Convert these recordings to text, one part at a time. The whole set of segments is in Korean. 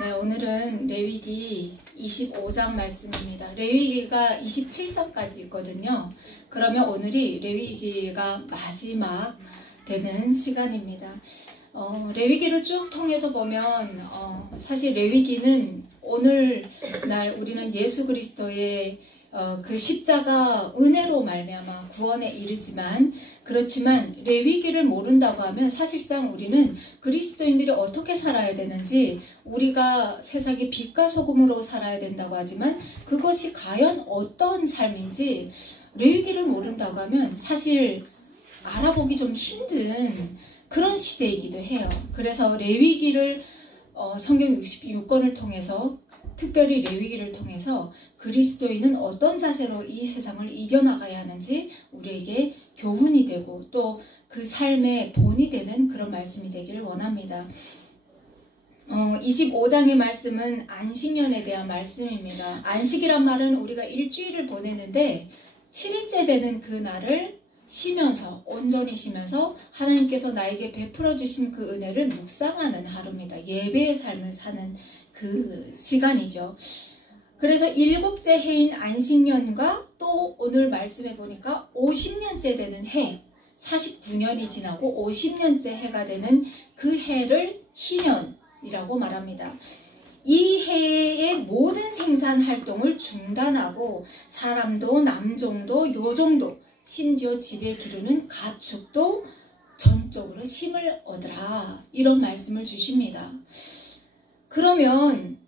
네, 오늘은 레위기 25장 말씀입니다. 레위기가 27장까지 있거든요. 그러면 오늘이 레위기가 마지막 되는 시간입니다. 레위기를 쭉 통해서 보면 사실 레위기는 오늘날 우리는 예수 그리스도의 그 십자가 은혜로 말미암아 구원에 이르지만, 그렇지만 레위기를 모른다고 하면 사실상 우리는 그리스도인들이 어떻게 살아야 되는지, 우리가 세상의 빛과 소금으로 살아야 된다고 하지만 그것이 과연 어떤 삶인지 레위기를 모른다고 하면 사실 알아보기 좀 힘든 그런 시대이기도 해요. 그래서 레위기를 성경 66권을 통해서, 특별히 레위기를 통해서 그리스도인은 어떤 자세로 이 세상을 이겨나가야 하는지 우리에게 교훈이 되고 또 그 삶의 본이 되는 그런 말씀이 되기를 원합니다. 25장의 말씀은 안식년에 대한 말씀입니다. 안식이란 말은 우리가 일주일을 보내는데 7일째 되는 그 날을 쉬면서, 온전히 쉬면서 하나님께서 나에게 베풀어 주신 그 은혜를 묵상하는 하루입니다. 예배의 삶을 사는 그 시간이죠. 그래서 7째 해인 안식년과 또 오늘 말씀해 보니까 50년째 되는 해, 49년이 지나고 50년째 해가 되는 그 해를 희년이라고 말합니다. 이 해의 모든 생산 활동을 중단하고 사람도 남종도 여종도 심지어 집에 기르는 가축도 전적으로 쉼을 얻으라, 이런 말씀을 주십니다. 그러면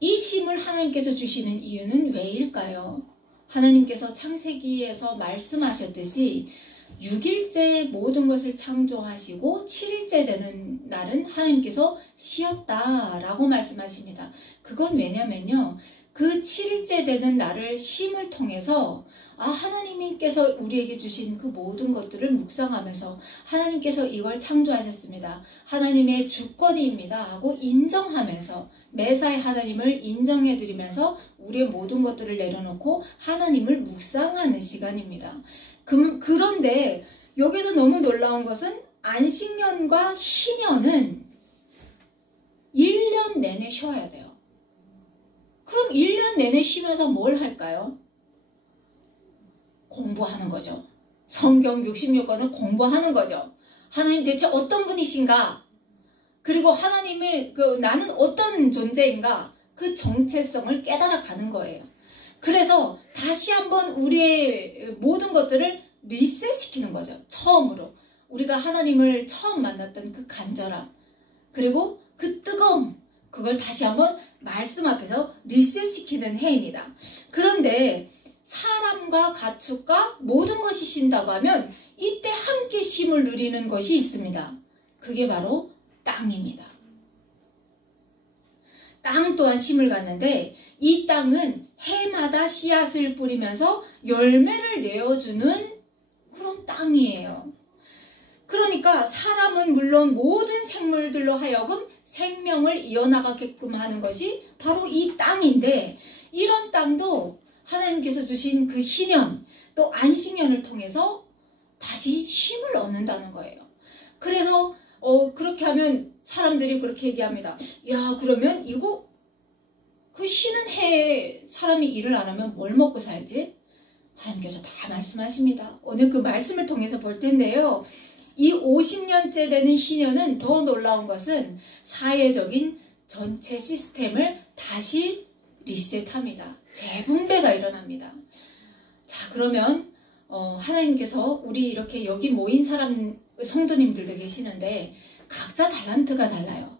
이 쉼을 하나님께서 주시는 이유는 왜일까요? 하나님께서 창세기에서 말씀하셨듯이 6일째 모든 것을 창조하시고 7일째 되는 날은 하나님께서 쉬었다라고 말씀하십니다. 그건 왜냐면요, 그 7일째 되는 날을 쉼을 통해서 하나님께서 우리에게 주신 그 모든 것들을 묵상하면서 하나님께서 이걸 창조하셨습니다, 하나님의 주권입니다 하고 인정하면서, 매사에 하나님을 인정해드리면서 우리의 모든 것들을 내려놓고 하나님을 묵상하는 시간입니다. 그런데 여기서 너무 놀라운 것은 안식년과 희년은 1년 내내 쉬어야 돼요. 그럼 1년 내내 쉬면서 뭘 할까요? 공부하는 거죠. 성경 66권을 공부하는 거죠. 하나님 대체 어떤 분이신가? 그리고 하나님의 나는 어떤 존재인가? 그 정체성을 깨달아가는 거예요. 그래서 다시 한번 우리의 모든 것들을 리셋시키는 거죠. 처음으로. 우리가 하나님을 처음 만났던 그 간절함, 그리고 그 뜨거움, 그걸 다시 한번 말씀 앞에서 리셋시키는 해입니다. 그런데 사람과 가축과 모든 것이 쉰다고 하면 이때 함께 쉼을 누리는 것이 있습니다. 그게 바로 땅입니다. 땅 또한 쉼을 갖는데, 이 땅은 해마다 씨앗을 뿌리면서 열매를 내어주는 그런 땅이에요. 그러니까 사람은 물론 모든 생물들로 하여금 생명을 이어나가게끔 하는 것이 바로 이 땅인데, 이런 땅도 하나님께서 주신 그 희년, 또 안식년을 통해서 다시 쉼을 얻는다는 거예요. 그래서 그렇게 하면 사람들이 그렇게 얘기합니다. 야, 그러면 이거 그 쉬는 해에 사람이 일을 안 하면 뭘 먹고 살지? 하나님께서 다 말씀하십니다. 오늘 그 말씀을 통해서 볼 텐데요, 이 50년째 되는 희년은 더 놀라운 것은 사회적인 전체 시스템을 다시 리셋합니다. 재분배가 일어납니다. 자, 그러면 하나님께서 우리 이렇게 여기 모인 성도님들도 계시는데 각자 달란트가 달라요.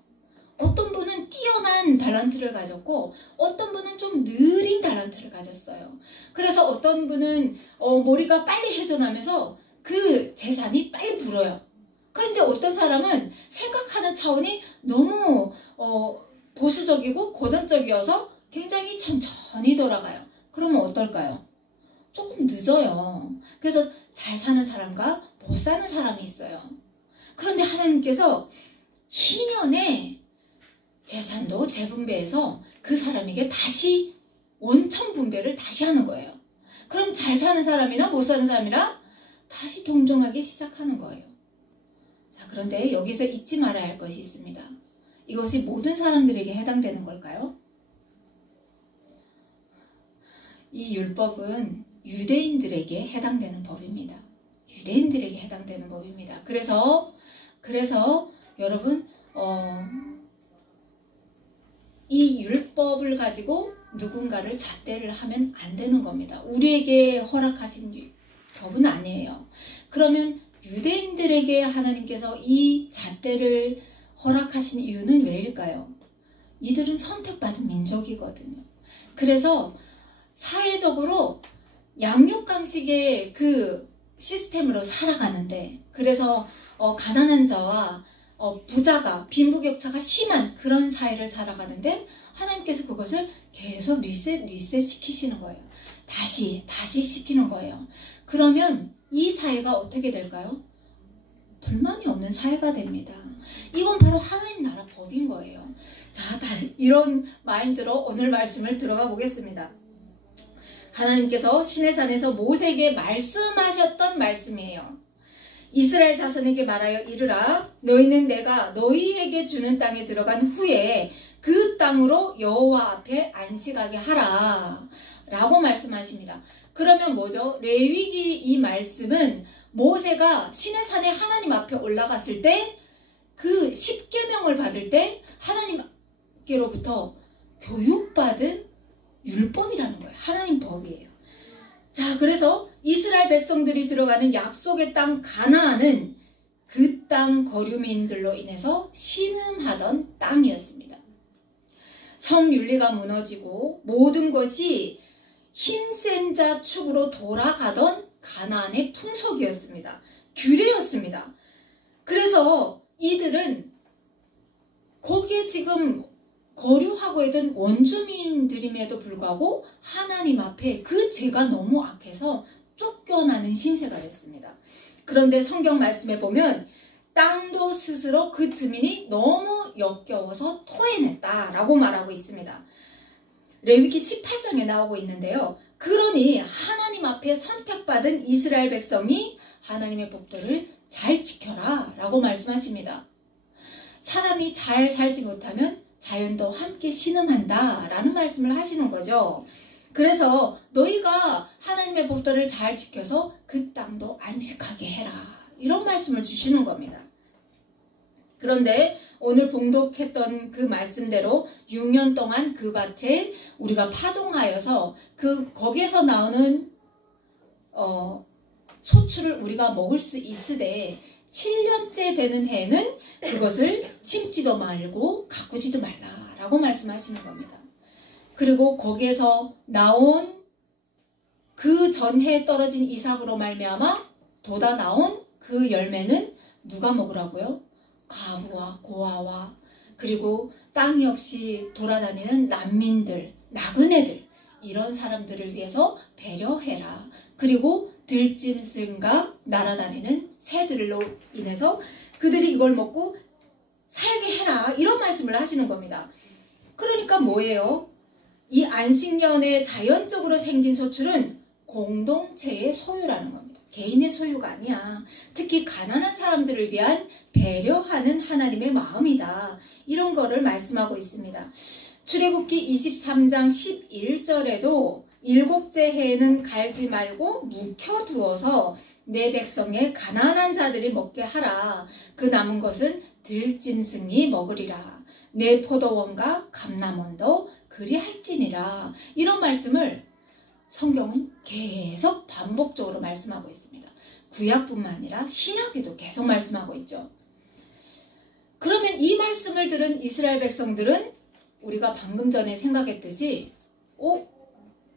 어떤 분은 뛰어난 달란트를 가졌고 어떤 분은 좀 느린 달란트를 가졌어요. 그래서 어떤 분은 머리가 빨리 회전하면서 그 재산이 빨리 불어요. 그런데 어떤 사람은 생각하는 차원이 너무 보수적이고 고전적이어서 굉장히 천천히 돌아가요. 그러면 어떨까요? 조금 늦어요. 그래서 잘 사는 사람과 못 사는 사람이 있어요. 그런데 하나님께서 희년에 재산도 재분배해서 그 사람에게 다시 원천 분배를 다시 하는 거예요. 그럼 잘 사는 사람이나 못 사는 사람이랑 다시 동정하기 시작하는 거예요. 자, 그런데 여기서 잊지 말아야 할 것이 있습니다. 이것이 모든 사람들에게 해당되는 걸까요? 이 율법은 유대인들에게 해당되는 법입니다. 유대인들에게 해당되는 법입니다. 그래서 여러분 이 율법을 가지고 누군가를 잣대를 하면 안 되는 겁니다. 우리에게 허락하신 법은 아니에요. 그러면 유대인들에게 하나님께서 이 잣대를 허락하신 이유는 왜일까요? 이들은 선택받은 민족이거든요. 그래서 사회적으로 양육강식의 그 시스템으로 살아가는데, 그래서 가난한 자와 부자가, 빈부격차가 심한 그런 사회를 살아가는데 하나님께서 그것을 계속 리셋 시키시는 거예요. 다시 시키는 거예요. 그러면 이 사회가 어떻게 될까요? 불만이 없는 사회가 됩니다. 이건 바로 하나님 나라 법인 거예요. 자, 이런 마인드로 오늘 말씀을 들어가 보겠습니다. 하나님께서 시내산에서 모세에게 말씀하셨던 말씀이에요. 이스라엘 자손에게 말하여 이르라, 너희는 내가 너희에게 주는 땅에 들어간 후에 그 땅으로 여호와 앞에 안식하게 하라 라고 말씀하십니다. 그러면 뭐죠? 레위기 이 말씀은 모세가 시내산에 하나님 앞에 올라갔을 때 그 10계명을 받을 때 하나님께로부터 교육받은 율법이라는 거예요. 하나님 법이에요. 자, 그래서 이스라엘 백성들이 들어가는 약속의 땅 가나안은 그 땅 거류민들로 인해서 신음하던 땅이었습니다. 성윤리가 무너지고 모든 것이 힘센 자 축으로 돌아가던 가나안의 풍속이었습니다. 규례였습니다. 그래서 이들은 거기에 지금 거류하고 있던 원주민들임에도 불구하고 하나님 앞에 그 죄가 너무 악해서 쫓겨나는 신세가 됐습니다. 그런데 성경 말씀에 보면 땅도 스스로 그 증인이 너무 역겨워서 토해냈다라고 말하고 있습니다. 레위기 18장에 나오고 있는데요. 그러니 하나님 앞에 선택받은 이스라엘 백성이 하나님의 법도를 잘 지켜라 라고 말씀하십니다. 사람이 잘 살지 못하면 자연도 함께 신음한다 라는 말씀을 하시는 거죠. 그래서 너희가 하나님의 법도를 잘 지켜서 그 땅도 안식하게 해라 이런 말씀을 주시는 겁니다. 그런데 오늘 봉독했던 그 말씀대로 6년 동안 그 밭에 우리가 파종하여서 거기에서 나오는 소출을 우리가 먹을 수 있으되 7년째 되는 해는 그것을 심지도 말고 가꾸지도 말라라고 말씀하시는 겁니다. 그리고 거기에서 나온 그 전해에 떨어진 이삭으로 말미암아 돋아 나온 그 열매는 누가 먹으라고요? 과부와 고아와 그리고 땅이 없이 돌아다니는 난민들, 나그네들 이런 사람들을 위해서 배려해라. 그리고 들짐승과 날아다니는 새들로 인해서 그들이 이걸 먹고 살게 해라 이런 말씀을 하시는 겁니다. 그러니까 뭐예요? 이 안식년에 자연적으로 생긴 소출은 공동체의 소유라는 겁니다. 개인의 소유가 아니야. 특히 가난한 사람들을 위한 배려하는 하나님의 마음이다. 이런 거를 말씀하고 있습니다. 출애굽기 23장 11절에도 일곱째 해에는 갈지 말고 묵혀두어서 내 백성의 가난한 자들이 먹게 하라. 그 남은 것은 들짐승이 먹으리라. 내 포도원과 감람원도 그리할지니라. 이런 말씀을 성경은 계속 반복적으로 말씀하고 있습니다. 구약뿐만 아니라 신약에도 계속 말씀하고 있죠. 그러면 이 말씀을 들은 이스라엘 백성들은 우리가 방금 전에 생각했듯이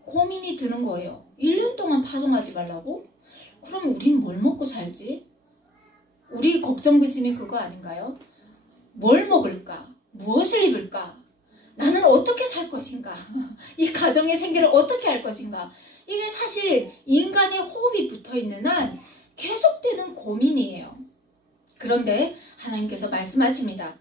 고민이 드는 거예요. 1년 동안 파종하지 말라고? 그럼 우린 뭘 먹고 살지? 우리 걱정 근심이 그거 아닌가요? 뭘 먹을까? 무엇을 입을까? 나는 어떻게 살 것인가? 이 가정의 생계를 어떻게 할 것인가? 이게 사실 인간의 호흡이 붙어있는 한 계속되는 고민이에요. 그런데 하나님께서 말씀하십니다.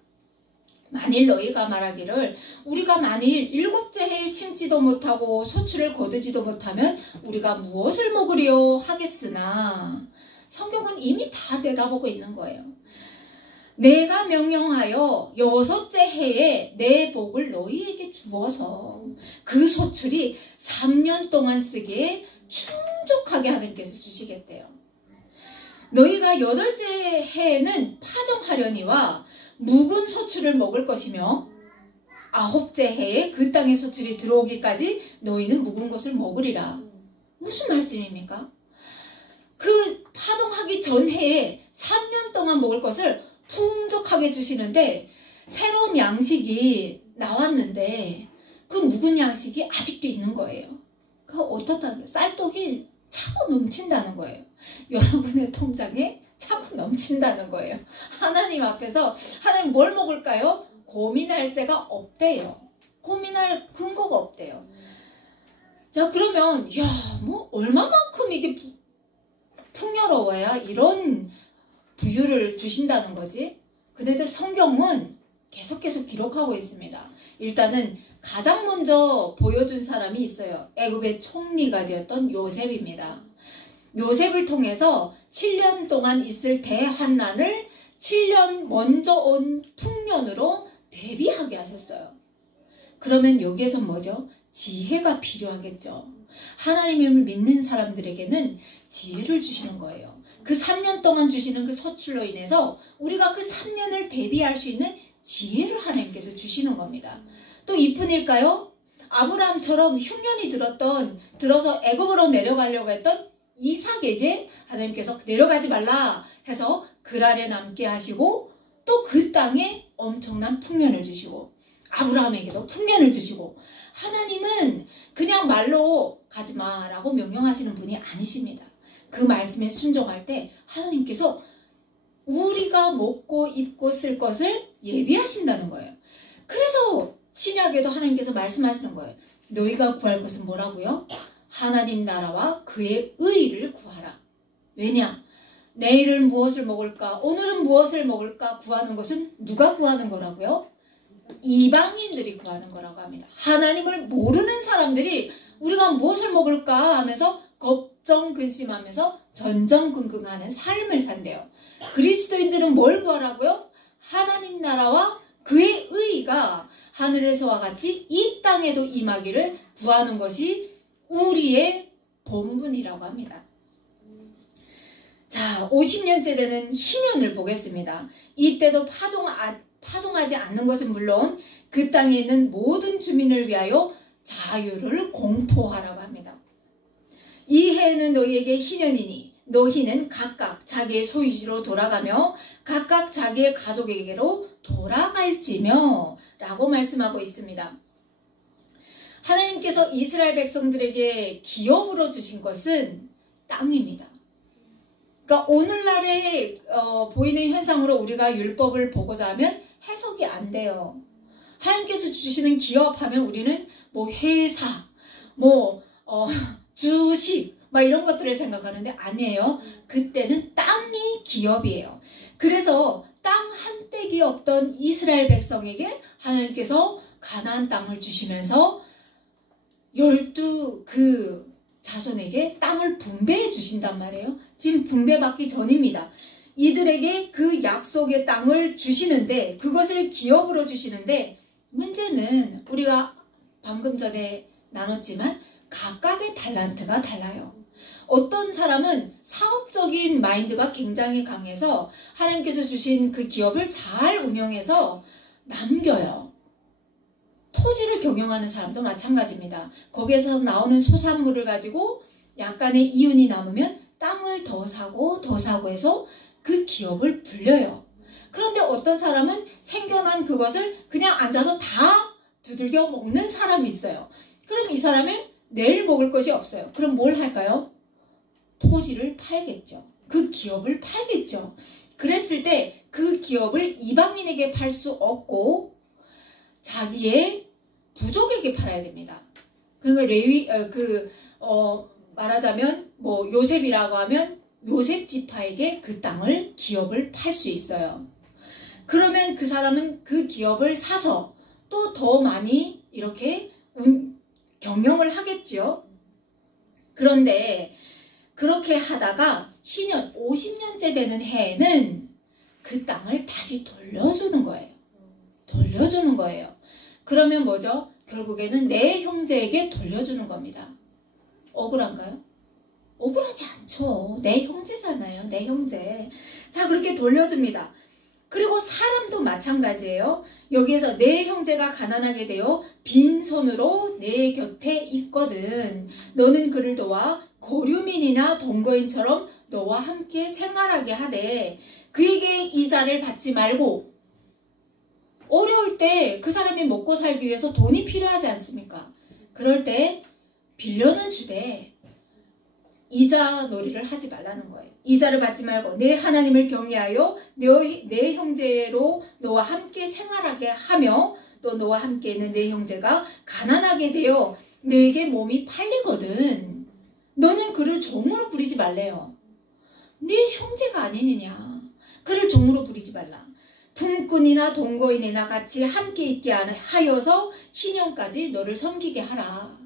만일 너희가 말하기를 우리가 만일 일곱째 해에 심지도 못하고 소출을 거두지도 못하면 우리가 무엇을 먹으리요 하겠으나 성경은 이미 다 내다보고 있는 거예요. 내가 명령하여 6째 해에 내 복을 너희에게 주어서 그 소출이 3년 동안 쓰기에 충족하게 하나님께서 주시겠대요. 너희가 8째 해에는 파종하려니와 묵은 소출을 먹을 것이며 9째 해에 그 땅의 소출이 들어오기까지 너희는 묵은 것을 먹으리라. 무슨 말씀입니까? 그 파종하기 전 해에 3년 동안 먹을 것을 풍족하게 주시는데 새로운 양식이 나왔는데 그 묵은 양식이 아직도 있는 거예요. 그 어떻다는 거예요? 쌀떡이 차고 넘친다는 거예요. 여러분의 통장에 차고 넘친다는 거예요. 하나님 앞에서 하나님 뭘 먹을까요? 고민할 새가 없대요. 고민할 근거가 없대요. 자, 그러면 뭐 얼마만큼 이게 풍요로워야 이런 부유를 주신다는 거지? 근데 성경은 계속 기록하고 있습니다. 일단은 가장 먼저 보여준 사람이 있어요. 애굽의 총리가 되었던 요셉입니다. 요셉을 통해서 7년 동안 있을 대환난을 7년 먼저 온 풍년으로 대비하게 하셨어요. 그러면 여기에서 뭐죠? 지혜가 필요하겠죠. 하나님을 믿는 사람들에게는 지혜를 주시는 거예요. 그 3년 동안 주시는 그 소출로 인해서 우리가 그 3년을 대비할 수 있는 지혜를 하나님께서 주시는 겁니다. 또 이뿐일까요? 아브라함처럼 흉년이 들어서 애굽으로 내려가려고 했던 이삭에게 하나님께서 내려가지 말라 해서 그랄에 남게 하시고 또 그 땅에 엄청난 풍년을 주시고 아브라함에게도 풍년을 주시고 하나님은 그냥 말로 가지마 라고 명령하시는 분이 아니십니다. 그 말씀에 순종할 때 하나님께서 우리가 먹고 입고 쓸 것을 예비하신다는 거예요. 그래서 신약에도 하나님께서 말씀하시는 거예요. 너희가 구할 것은 뭐라고요? 하나님 나라와 그의 의를 구하라. 왜냐? 내일은 무엇을 먹을까? 오늘은 무엇을 먹을까? 구하는 것은 누가 구하는 거라고요? 이방인들이 구하는 거라고 합니다. 하나님을 모르는 사람들이 우리가 무엇을 먹을까 하면서 걱정 근심하면서 전전긍긍하는 삶을 산대요. 그리스도인들은 뭘 구하라고요? 하나님 나라와 그의 의가 하늘에서와 같이 이 땅에도 임하기를 구하는 것이 우리의 본분이라고 합니다. 자, 50년째 되는 희년을 보겠습니다. 이때도 파종하지 않는 것은 물론 그 땅에 있는 모든 주민을 위하여 자유를 공포하라고 합니다. 이 해에는 너희에게 희년이니 너희는 각각 자기의 소유지로 돌아가며 각각 자기의 가족에게로 돌아갈지며 라고 말씀하고 있습니다. 하나님께서 이스라엘 백성들에게 기업으로 주신 것은 땅입니다. 그러니까 오늘날에 보이는 현상으로 우리가 율법을 보고자 하면 해석이 안 돼요. 하나님께서 주시는 기업하면 우리는 뭐 회사, 주식 막 이런 것들을 생각하는데 아니에요. 그때는 땅이 기업이에요. 그래서 땅 한 떼기 없던 이스라엘 백성에게 하나님께서 가나안 땅을 주시면서 12 자손에게 땅을 분배해 주신단 말이에요. 지금 분배받기 전입니다. 이들에게 그 약속의 땅을 주시는데 그것을 기업으로 주시는데 문제는 우리가 방금 전에 나눴지만 각각의 탤런트가 달라요. 어떤 사람은 사업적인 마인드가 굉장히 강해서 하나님께서 주신 그 기업을 잘 운영해서 남겨요. 토지를 경영하는 사람도 마찬가지입니다. 거기에서 나오는 소산물을 가지고 약간의 이윤이 남으면 땅을 더 사고 해서 그 기업을 불려요. 그런데 어떤 사람은 생겨난 그것을 그냥 앉아서 다 두들겨 먹는 사람이 있어요. 그럼 이 사람은 내일 먹을 것이 없어요. 그럼 뭘 할까요? 토지를 팔겠죠. 그 기업을 팔겠죠. 그랬을 때 그 기업을 이방인에게 팔 수 없고 자기의 부족에게 팔아야 됩니다. 그러니까 말하자면 요셉이라고 하면 요셉 지파에게 그 땅을 기업을 팔 수 있어요. 그러면 그 사람은 그 기업을 사서 또 더 많이 이렇게 경영을 하겠죠. 그런데 그렇게 하다가 희년 50년째 되는 해에는 그 땅을 다시 돌려주는 거예요. 돌려주는 거예요. 그러면 뭐죠? 결국에는 내 형제에게 돌려주는 겁니다. 억울한가요? 억울하지 않죠. 내 형제잖아요. 내 형제. 자, 그렇게 돌려줍니다. 그리고 사람도 마찬가지예요. 여기에서 내 형제가 가난하게 되어 빈손으로 내 곁에 있거든. 너는 그를 도와 고류민이나 동거인처럼 너와 함께 생활하게 하되 그에게 이자를 받지 말고. 어려울 때 그 사람이 먹고 살기 위해서 돈이 필요하지 않습니까? 그럴 때 빌려는 주되 이자 놀이를 하지 말라는 거예요. 이자를 받지 말고 내 하나님을 경외하여 내 형제로 너와 함께 생활하게 하며 또 너와 함께 있는 내 형제가 가난하게 되어 내게 몸이 팔리거든. 너는 그를 종으로 부리지 말래요. 네 형제가 아니느냐. 그를 종으로 부리지 말라. 품꾼이나 동거인이나 같이 함께 있게 하여서 희년까지 너를 섬기게 하라.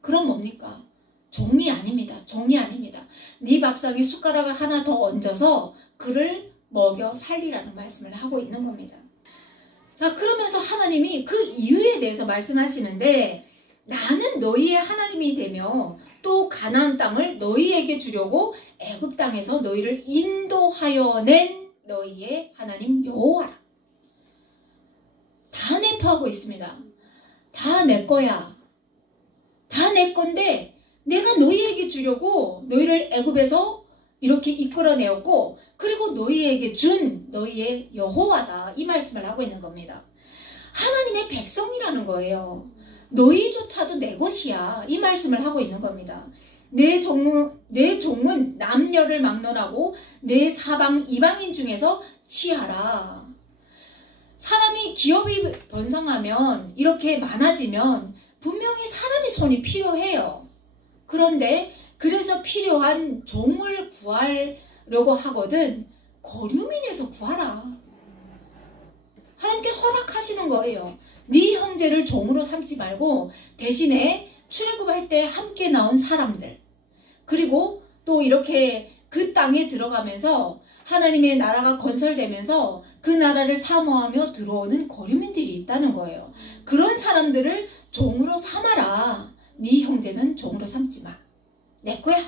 그럼 뭡니까? 종이 아닙니다. 종이 아닙니다. 네 밥상에 숟가락을 하나 더 얹어서 그를 먹여 살리라는 말씀을 하고 있는 겁니다. 자, 그러면서 하나님이 그 이유에 대해서 말씀하시는데 나는 너희의 하나님이 되며 또 가나안 땅을 너희에게 주려고 애굽 땅에서 너희를 인도하여 낸 너희의 하나님 여호와라. 다 내포하고 있습니다. 다 내 거야. 다 내 건데 내가 너희에게 주려고 너희를 애굽에서 이렇게 이끌어내었고 그리고 너희에게 준 너희의 여호와다. 이 말씀을 하고 있는 겁니다. 하나님의 백성이라는 거예요. 너희조차도 내 것이야. 이 말씀을 하고 있는 겁니다. 내 종은 남녀를 막론하고 내 사방 이방인 중에서 취하라. 사람이 기업이 번성하면 이렇게 많아지면 분명히 사람이 손이 필요해요. 그런데 그래서 필요한 종을 구하려고 하거든 거류민에서 구하라. 하나님께 허락하시는 거예요. 네 형제를 종으로 삼지 말고 대신에 출애굽할 때 함께 나온 사람들 그리고 또 이렇게 그 땅에 들어가면서 하나님의 나라가 건설되면서 그 나라를 사모하며 들어오는 거류민들이 있다는 거예요. 그런 사람들을 종으로 삼아라. 네 형제는 종으로 삼지 마. 내 거야.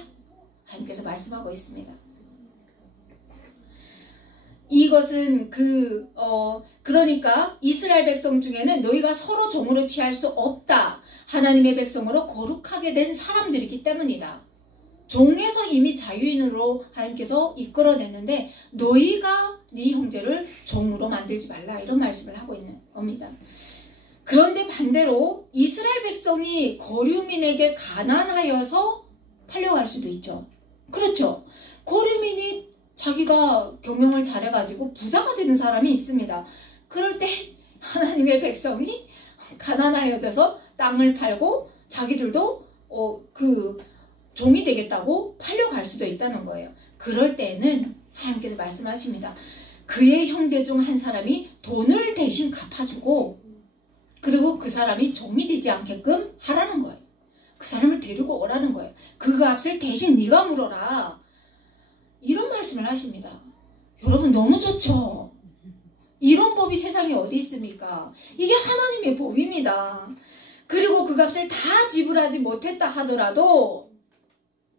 하나님께서 말씀하고 있습니다. 이것은 그러니까 이스라엘 백성 중에는 너희가 서로 종으로 취할 수 없다. 하나님의 백성으로 거룩하게 된 사람들이기 때문이다. 종에서 이미 자유인으로 하나님께서 이끌어냈는데 너희가 네 형제를 종으로 만들지 말라. 이런 말씀을 하고 있는 겁니다. 그런데 반대로 이스라엘 백성이 거류민에게 가난하여서 팔려갈 수도 있죠. 그렇죠. 거류민이 자기가 경영을 잘해가지고 부자가 되는 사람이 있습니다. 그럴 때 하나님의 백성이 가난하여져서 땅을 팔고 자기들도 종이 되겠다고 팔려갈 수도 있다는 거예요. 그럴 때는 하나님께서 말씀하십니다. 그의 형제 중 한 사람이 돈을 대신 갚아주고 그리고 그 사람이 종이 되지 않게끔 하라는 거예요. 그 사람을 데리고 오라는 거예요. 그 값을 대신 네가 물어라. 이런 말씀을 하십니다. 여러분 너무 좋죠? 이런 법이 세상에 어디 있습니까? 이게 하나님의 법입니다. 그리고 그 값을 다 지불하지 못했다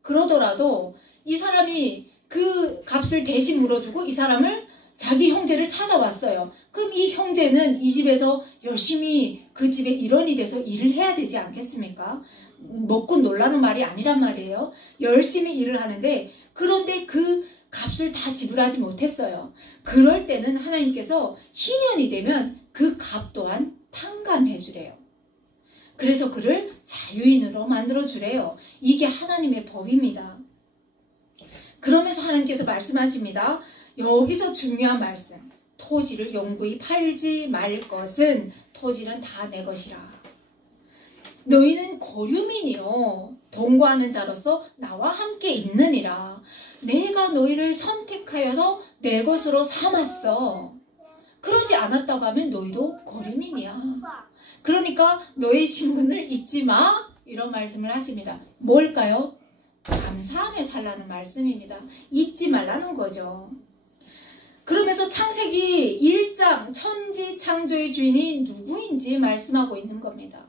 그러더라도 이 사람이 그 값을 대신 물어주고 이 사람을 자기 형제를 찾아왔어요. 그럼 이 형제는 이 집에서 열심히 그 집의 일원이 돼서 일을 해야 되지 않겠습니까? 먹고 놀라는 말이 아니란 말이에요. 열심히 일을 하는데 그런데 그 값을 다 지불하지 못했어요. 그럴 때는 하나님께서 희년이 되면 그 값 또한 탕감해 주래요. 그래서 그를 자유인으로 만들어 주래요. 이게 하나님의 법입니다. 그러면서 하나님께서 말씀하십니다. 여기서 중요한 말씀. 토지를 영구히 팔지 말 것은 토지는 다 내 것이라. 너희는 거류민이요 동거하는 자로서 나와 함께 있느니라. 내가 너희를 선택하여서 내 것으로 삼았어. 그러지 않았다고 하면 너희도 거류민이야. 그러니까 너의 신분을 잊지 마. 이런 말씀을 하십니다. 뭘까요? 감사하며 살라는 말씀입니다. 잊지 말라는 거죠. 그러면서 창세기 1장 천지 창조의 주인이 누구인지 말씀하고 있는 겁니다.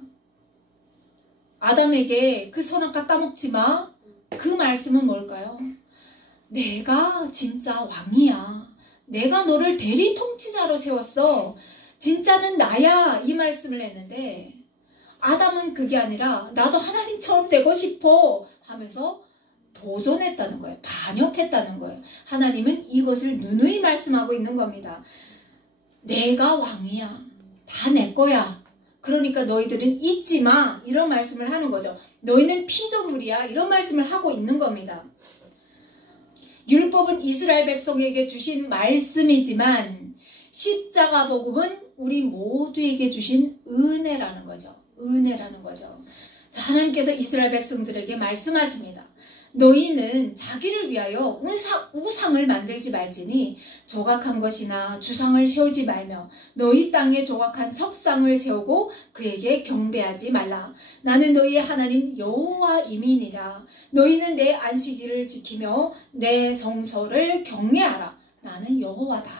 아담에게 그 선악과 따먹지 마. 그 말씀은 뭘까요? 내가 진짜 왕이야. 내가 너를 대리 통치자로 세웠어. 진짜는 나야. 이 말씀을 했는데 아담은 그게 아니라 나도 하나님처럼 되고 싶어 하면서 도전했다는 거예요. 반역했다는 거예요. 하나님은 이것을 누누이 말씀하고 있는 겁니다. 내가 왕이야. 다 내 거야. 그러니까 너희들은 잊지 마. 이런 말씀을 하는 거죠. 너희는 피조물이야. 이런 말씀을 하고 있는 겁니다. 율법은 이스라엘 백성에게 주신 말씀이지만 십자가 복음은 우리 모두에게 주신 은혜라는 거죠. 은혜라는 거죠. 자, 하나님께서 이스라엘 백성들에게 말씀하십니다. 너희는 자기를 위하여 우상을 만들지 말지니 조각한 것이나 주상을 세우지 말며 너희 땅에 조각한 석상을 세우고 그에게 경배하지 말라. 나는 너희의 하나님 여호와임이니라. 너희는 내 안식일을 지키며 내 성소를 경외하라. 나는 여호와다.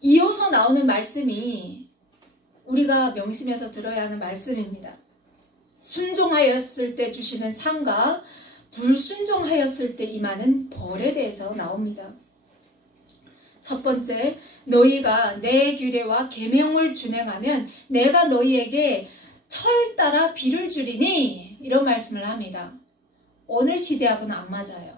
이어서 나오는 말씀이 우리가 명심해서 들어야 하는 말씀입니다. 순종하였을 때 주시는 상과 불순종하였을 때 임하는 벌에 대해서 나옵니다. 첫 번째, 너희가 내 규례와 계명을 준행하면 내가 너희에게 철 따라 비를 주리니 이런 말씀을 합니다. 오늘 시대하고는 안 맞아요.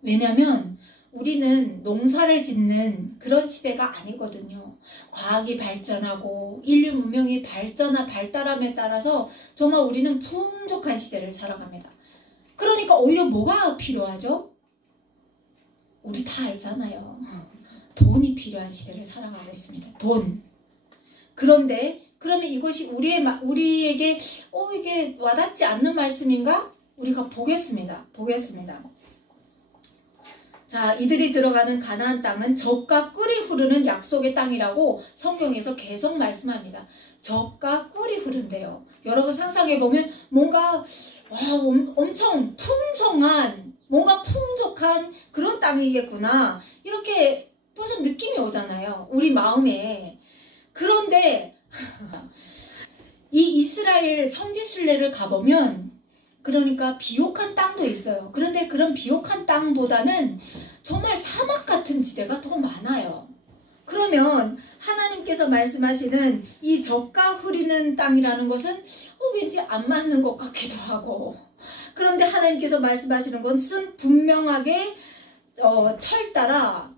왜냐하면 우리는 농사를 짓는 그런 시대가 아니거든요. 과학이 발전하고 인류 문명이 발달함에 따라서 정말 우리는 풍족한 시대를 살아갑니다. 그러니까 오히려 뭐가 필요하죠? 우리 다 알잖아요. 돈이 필요한 시대를 살아가고 있습니다. 돈. 그런데 그러면 이것이 우리에게 이게 와닿지 않는 말씀인가? 우리가 보겠습니다. 자, 이들이 들어가는 가나안 땅은 젖과 꿀이 흐르는 약속의 땅이라고 성경에서 계속 말씀합니다. 젖과 꿀이 흐른대요. 여러분 상상해보면 뭔가 엄청 풍성한, 뭔가 풍족한 그런 땅이겠구나. 이렇게 벌써 느낌이 오잖아요. 우리 마음에. 그런데 이 이스라엘 성지순례를 가보면 그러니까 비옥한 땅도 있어요. 그런데 그런 비옥한 땅보다는 정말 사막 같은 지대가 더 많아요. 그러면 하나님께서 말씀하시는 이 젖과 흐리는 땅이라는 것은 왠지 안 맞는 것 같기도 하고, 그런데 하나님께서 말씀하시는 것은 분명하게 철 따라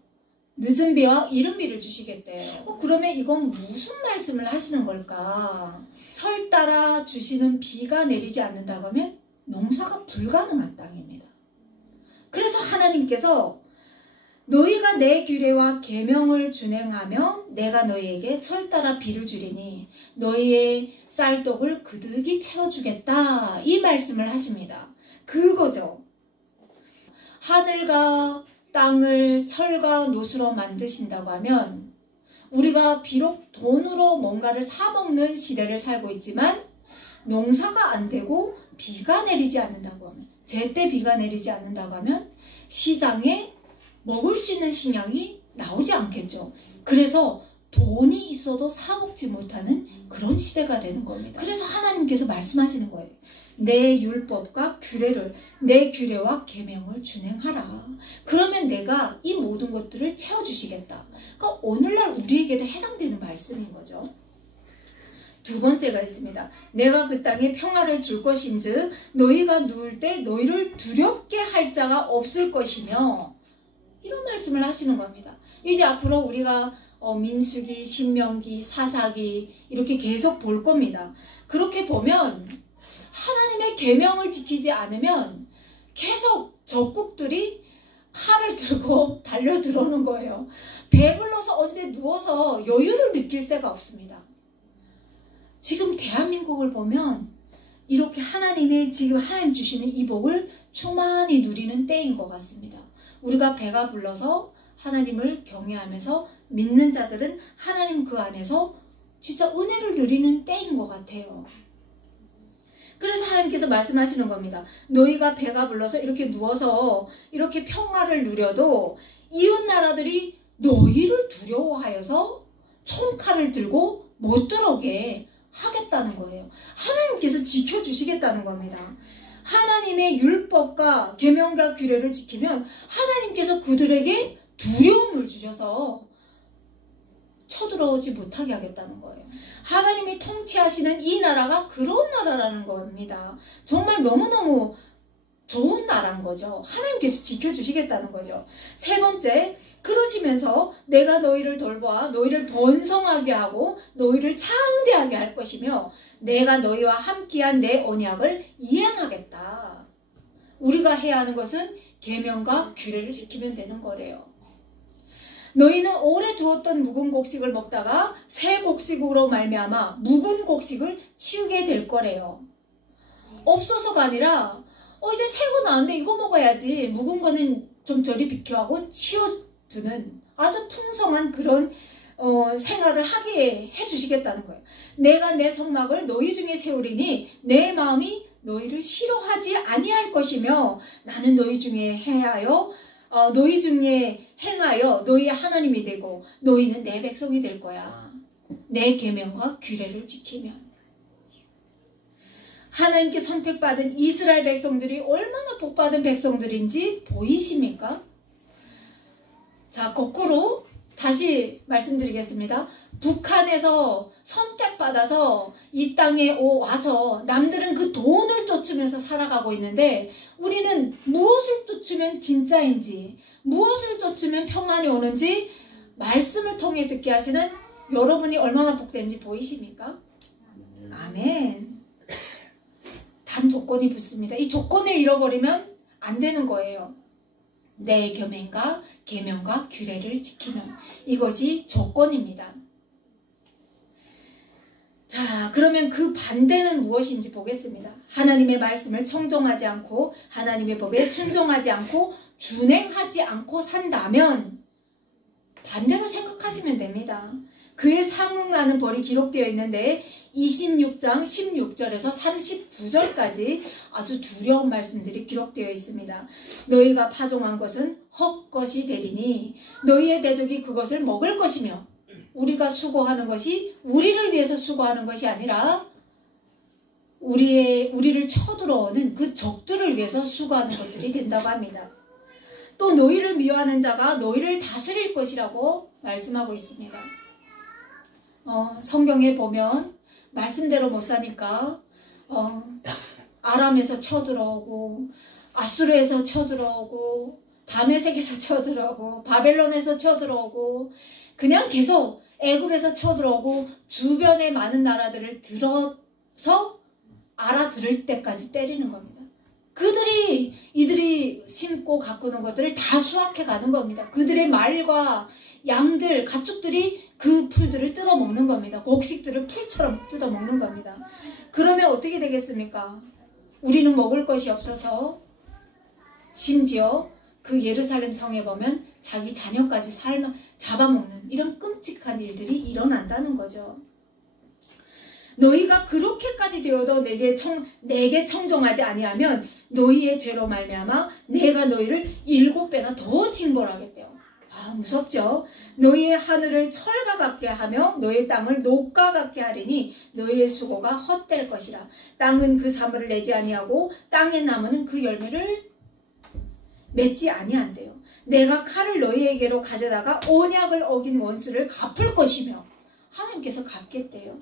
늦은 비와 이른 비를 주시겠대요. 그러면 이건 무슨 말씀을 하시는 걸까? 철 따라 주시는 비가 내리지 않는다고 하면 농사가 불가능한 땅입니다. 그래서 하나님께서 너희가 내 규례와 계명을 준행하며 내가 너희에게 철 따라 비를 주리니 너희의 쌀떡을 그득이 채워주겠다. 이 말씀을 하십니다. 그거죠. 하늘과 땅을 철과 노수로 만드신다고 하면 우리가 비록 돈으로 뭔가를 사먹는 시대를 살고 있지만 농사가 안 되고 비가 내리지 않는다고 하면, 제때 비가 내리지 않는다고 하면 시장에 먹을 수 있는 식량이 나오지 않겠죠. 그래서 돈이 있어도 사먹지 못하는 그런 시대가 되는 겁니다. 그래서 하나님께서 말씀하시는 거예요. 내 율법과 규례를, 내 규례와 계명을 준행하라. 그러면 내가 이 모든 것들을 채워주시겠다. 그러니까 오늘날 우리에게도 해당되는 말씀인 거죠. 두 번째가 있습니다. 내가 그 땅에 평화를 줄 것인즉 너희가 누울 때 너희를 두렵게 할 자가 없을 것이며, 이런 말씀을 하시는 겁니다. 이제 앞으로 우리가 민수기, 신명기, 사사기 이렇게 계속 볼 겁니다. 그렇게 보면 하나님의 계명을 지키지 않으면 계속 적국들이 칼을 들고 달려 들어오는 거예요. 배불러서 언제 누워서 여유를 느낄 새가 없습니다. 지금 대한민국을 보면 이렇게 지금 하나님 주시는 이 복을 충만히 누리는 때인 것 같습니다. 우리가 배가 불러서 하나님을 경외하면서 믿는 자들은 하나님 그 안에서 진짜 은혜를 누리는 때인 것 같아요. 그래서 하나님께서 말씀하시는 겁니다. 너희가 배가 불러서 이렇게 누워서 이렇게 평화를 누려도 이웃 나라들이 너희를 두려워하여서 총칼을 들고 못 들어오게 하겠다는 거예요. 하나님께서 지켜주시겠다는 겁니다. 하나님의 율법과 계명과 규례를 지키면 하나님께서 그들에게 두려움을 주셔서 쳐들어오지 못하게 하겠다는 거예요. 하나님이 통치하시는 이 나라가 그런 나라라는 겁니다. 정말 너무너무 좋은 나라인 거죠. 하나님께서 지켜주시겠다는 거죠. 세 번째, 그러시면서 내가 너희를 돌보아 너희를 번성하게 하고 너희를 창대하게 할 것이며 내가 너희와 함께한 내 언약을 이행하겠다. 우리가 해야 하는 것은 계명과 규례를 지키면 되는 거래요. 너희는 오래 두었던 묵은 곡식을 먹다가 새 곡식으로 말미암아 묵은 곡식을 치우게 될 거래요. 없어서가 아니라 이제 새거 나왔는데 이거 먹어야지. 묵은 거는 좀 저리 비켜하고 치워두는 아주 풍성한 그런 생활을 하게 해주시겠다는 거예요. 내가 내 성막을 너희 중에 세우리니 내 마음이 너희를 싫어하지 아니할 것이며 나는 너희 중에 행하여 너희의 하나님이 되고 너희는 내 백성이 될 거야. 내 계명과 규례를 지키면. 하나님께 선택받은 이스라엘 백성들이 얼마나 복받은 백성들인지 보이십니까? 자, 거꾸로 다시 말씀드리겠습니다. 북한에서 선택받아서 이 땅에 와서 남들은 그 돈을 쫓으면서 살아가고 있는데 우리는 무엇을 쫓으면 진짜인지 무엇을 쫓으면 평안이 오는지 말씀을 통해 듣게 하시는 여러분이 얼마나 복된지 보이십니까? 아멘. 단 조건이 붙습니다. 이 조건을 잃어버리면 안 되는 거예요. 내 계명과 규례를 지키면 이것이 조건입니다. 자, 그러면 그 반대는 무엇인지 보겠습니다. 하나님의 말씀을 청종하지 않고 하나님의 법에 순종하지 않고 준행하지 않고 산다면 반대로 생각하시면 됩니다. 그에 상응하는 벌이 기록되어 있는데 26장 16절에서 39절까지 아주 두려운 말씀들이 기록되어 있습니다. 너희가 파종한 것은 헛것이 되리니 너희의 대적이 그것을 먹을 것이며 우리가 수고하는 것이 우리를 위해서 수고하는 것이 아니라 우리를 쳐들어오는 그 적들을 위해서 수고하는 것들이 된다고 합니다. 또 너희를 미워하는 자가 너희를 다스릴 것이라고 말씀하고 있습니다. 성경에 보면 말씀대로 못 사니까 아람에서 쳐들어오고 아수르에서 쳐들어오고 다메섹에서 쳐들어오고 바벨론에서 쳐들어오고 그냥 계속 애굽에서 쳐들어오고 주변의 많은 나라들을 들어서 알아들을 때까지 때리는 겁니다. 이들이 심고 가꾸는 것들을 다 수확해 가는 겁니다. 그들의 말과 양들, 가축들이 그 풀들을 뜯어먹는 겁니다. 곡식들을 풀처럼 뜯어먹는 겁니다. 그러면 어떻게 되겠습니까? 우리는 먹을 것이 없어서 심지어 그 예루살렘 성에 보면 자기 자녀까지 잡아먹는 이런 끔찍한 일들이 일어난다는 거죠. 너희가 그렇게까지 되어도 내게 청종하지 아니하면 너희의 죄로 말미암아 내가 너희를 7배나 더 징벌하겠대요. 무섭죠? 너희의 하늘을 철과 같게 하며 너희의 땅을 녹과 같게 하리니 너희의 수고가 헛될 것이라. 땅은 그 사물을 내지 아니하고 땅의 나무는 그 열매를 맺지 아니한대요. 내가 칼을 너희에게로 가져다가 언약을 어긴 원수를 갚을 것이며 하나님께서 갚겠대요.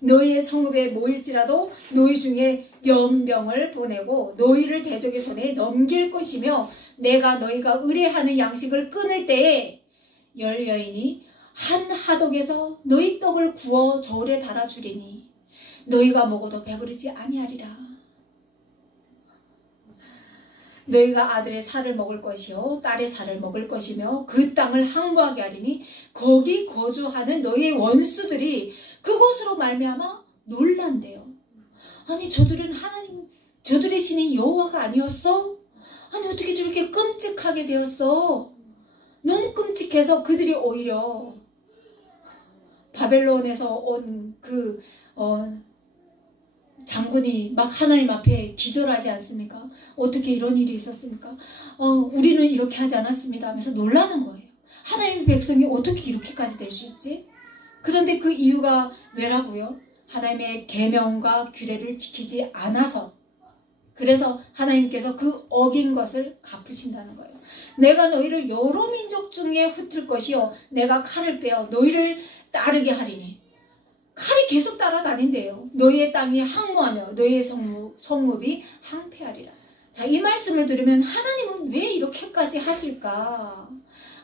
너희의 성읍에 모일지라도 너희 중에 연병을 보내고 너희를 대적의 손에 넘길 것이며 내가 너희가 의뢰하는 양식을 끊을 때에 열 여인이 한 하독에서 너희 떡을 구워 저울에 달아주리니 너희가 먹어도 배부르지 아니하리라. 너희가 아들의 살을 먹을 것이요 딸의 살을 먹을 것이며 그 땅을 항구하게 하리니 거기 거주하는 너희의 원수들이 그곳으로 말미암아 놀란대요. 아니 저들의 신이 여호와가 아니었어? 아니 어떻게 저렇게 끔찍하게 되었어? 너무 끔찍해서 그들이 오히려 바벨론에서 온 장군이 막 하나님 앞에 기절하지 않습니까? 어떻게 이런 일이 있었습니까? 우리는 이렇게 하지 않았습니다 하면서 놀라는 거예요. 하나님의 백성이 어떻게 이렇게까지 될 수 있지? 그런데 그 이유가 왜라고요? 하나님의 계명과 규례를 지키지 않아서, 그래서 하나님께서 그 어긴 것을 갚으신다는 거예요. 내가 너희를 여러 민족 중에 흩을 것이요 내가 칼을 빼어 너희를 따르게 하리니. 칼이 계속 따라다닌대요. 너희의 땅이 항무하며 너희의 성읍이 항폐하리라. 자, 이 말씀을 들으면 하나님은 왜 이렇게까지 하실까?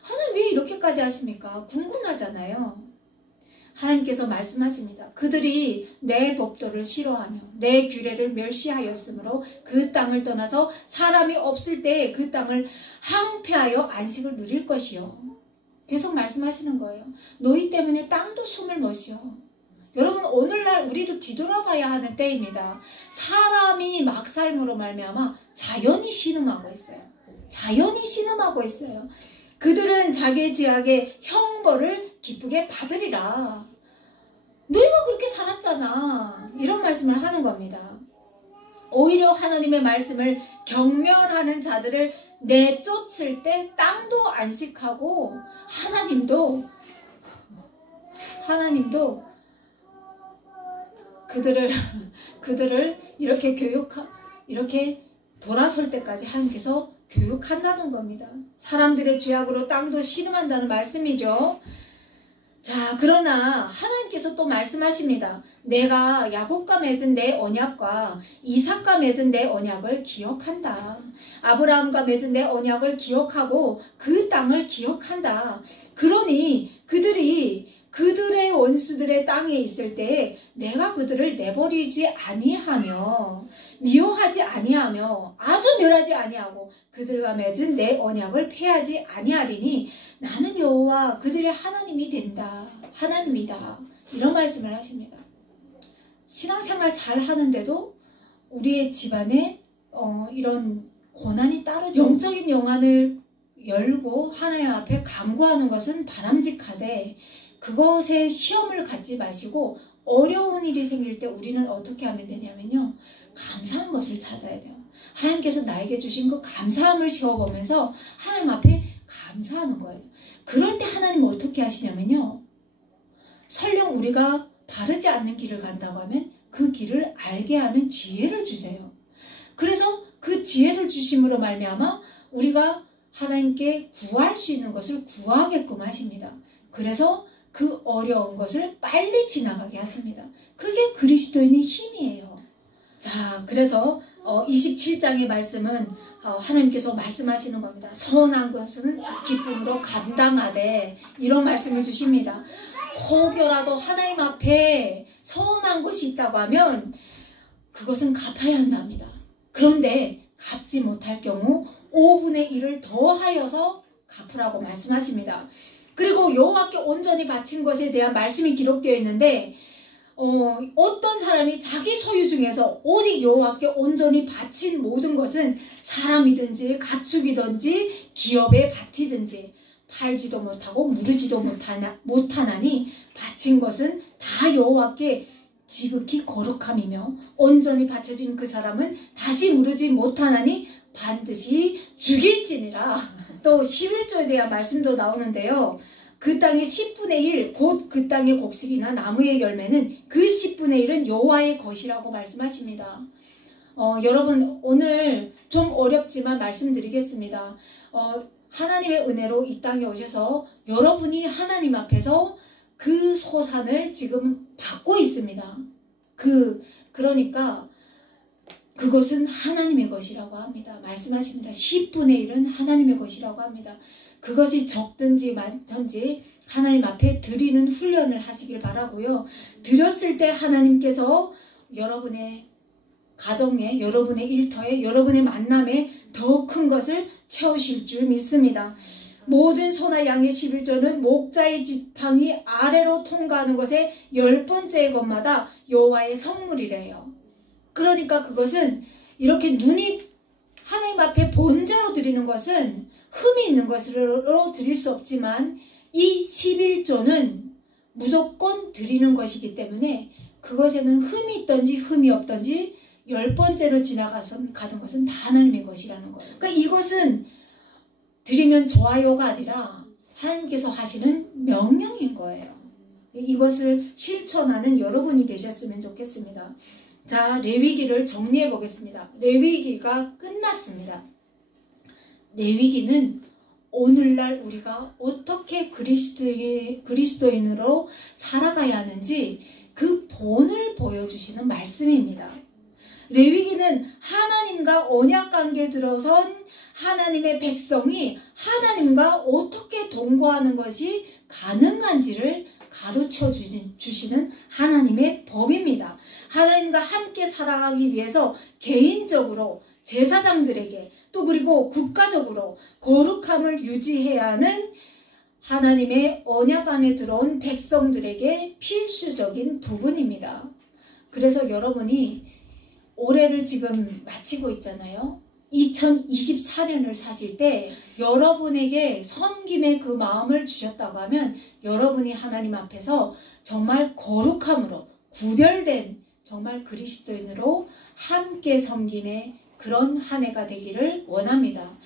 하나님 왜 이렇게까지 하십니까? 궁금하잖아요. 하나님께서 말씀하십니다. 그들이 내 법도를 싫어하며 내 규례를 멸시하였으므로 그 땅을 떠나서 사람이 없을 때에 그 땅을 항폐하여 안식을 누릴 것이요. 계속 말씀하시는 거예요. 너희 때문에 땅도 숨을 못 쉬어. 여러분, 오늘날 우리도 뒤돌아봐야 하는 때입니다. 사람이 막살므로 말미암아 자연이 신음하고 있어요. 자연이 신음하고 있어요. 그들은 자기의 지악의 형벌을 기쁘게 받으리라. 너희가 그렇게 살았잖아. 이런 말씀을 하는 겁니다. 오히려 하나님의 말씀을 경멸하는 자들을 내쫓을 때 땅도 안식하고 하나님도 그들을 이렇게 돌아설 때까지 하나님께서 교육한다는 겁니다. 사람들의 죄악으로 땅도 신음한다는 말씀이죠. 자, 그러나 하나님께서 또 말씀하십니다. 내가 야곱과 맺은 내 언약과 이삭과 맺은 내 언약을 기억한다. 아브라함과 맺은 내 언약을 기억하고 그 땅을 기억한다. 그러니 그들의 원수들의 땅에 있을 때에 내가 그들을 내버리지 아니하며 미워하지 아니하며 아주 멸하지 아니하고 그들과 맺은 내 언약을 폐하지 아니하리니 나는 여호와 그들의 하나님이 된다. 하나님이다. 이런 말씀을 하십니다. 신앙생활 잘 하는데도 우리의 집안에 이런 고난이 따르죠. 영적인 영안을 열고 하나님 앞에 간구하는 것은 바람직하되 그것에 시험을 갖지 마시고 어려운 일이 생길 때 우리는 어떻게 하면 되냐면요. 감사한 것을 찾아야 돼요. 하나님께서 나에게 주신 그 감사함을 세워보면서 하나님 앞에 감사하는 거예요. 그럴 때 하나님은 어떻게 하시냐면요. 설령 우리가 바르지 않는 길을 간다고 하면 그 길을 알게 하는 지혜를 주세요. 그래서 그 지혜를 주심으로 말미암아 우리가 하나님께 구할 수 있는 것을 구하게끔 하십니다. 그래서 그 어려운 것을 빨리 지나가게 하십니다. 그게 그리스도인의 힘이에요. 자, 그래서 27장의 말씀은 하나님께서 말씀하시는 겁니다. 선한 것은 기쁨으로 감당하되 이런 말씀을 주십니다. 혹여라도 하나님 앞에 선한 것이 있다고 하면 그것은 갚아야 한답니다. 그런데 갚지 못할 경우 5분의 1을 더하여서 갚으라고 말씀하십니다. 그리고 여호와께 온전히 바친 것에 대한 말씀이 기록되어 있는데 어떤 사람이 자기 소유 중에서 오직 여호와께 온전히 바친 모든 것은 사람이든지 가축이든지 기업의 밭이든지 팔지도 못하고 무르지도 못하나니 바친 것은 다 여호와께 지극히 거룩함이며 온전히 바쳐진 그 사람은 다시 무르지 못하나니 반드시 죽일지니라. 또 11조에 대한 말씀도 나오는데요. 그 땅의 10분의 1, 곧 그 땅의 곡식이나 나무의 열매는 그 10분의 1은 여호와의 것이라고 말씀하십니다. 여러분, 오늘 좀 어렵지만 말씀드리겠습니다. 하나님의 은혜로 이 땅에 오셔서 여러분이 하나님 앞에서 그 소산을 지금 받고 있습니다. 그러니까 그것은 하나님의 것이라고 합니다. 말씀하십니다. 10분의 1은 하나님의 것이라고 합니다. 그것이 적든지 많든지 하나님 앞에 드리는 훈련을 하시길 바라고요. 드렸을 때 하나님께서 여러분의 가정에, 여러분의 일터에, 여러분의 만남에 더 큰 것을 채우실 줄 믿습니다. 모든 소나 양의 11조는 목자의 지팡이 아래로 통과하는 것에 10번째 것마다 여호와의 성물이래요. 그러니까 그것은 이렇게 눈이 하나님 앞에 번제로 드리는 것은 흠이 있는 것으로 드릴 수 없지만 이 11조는 무조건 드리는 것이기 때문에 그것에는 흠이 있던지 흠이 없던지 10번째로 가는 것은 다 하나님의 것이라는 거예요. 그러니까 이것은 드리면 좋아요가 아니라 하나님께서 하시는 명령인 거예요. 이것을 실천하는 여러분이 되셨으면 좋겠습니다. 자, 레위기를 정리해 보겠습니다. 레위기가 끝났습니다. 레위기는 오늘날 우리가 어떻게 그리스도인으로 살아가야 하는지 그 본을 보여주시는 말씀입니다. 레위기는 하나님과 언약관계에 들어선 하나님의 백성이 하나님과 어떻게 동거하는 것이 가능한지를 가르쳐 주시는 하나님의 법입니다. 하나님과 함께 살아가기 위해서 개인적으로 제사장들에게 또 그리고 국가적으로 거룩함을 유지해야 하는 하나님의 언약 안에 들어온 백성들에게 필수적인 부분입니다. 그래서 여러분이 올해를 지금 마치고 있잖아요. 2024년을 사실 때 여러분에게 섬김의 그 마음을 주셨다고 하면 여러분이 하나님 앞에서 정말 거룩함으로 구별된 정말 그리스도인으로 함께 섬김의 그런 한 해가 되기를 원합니다.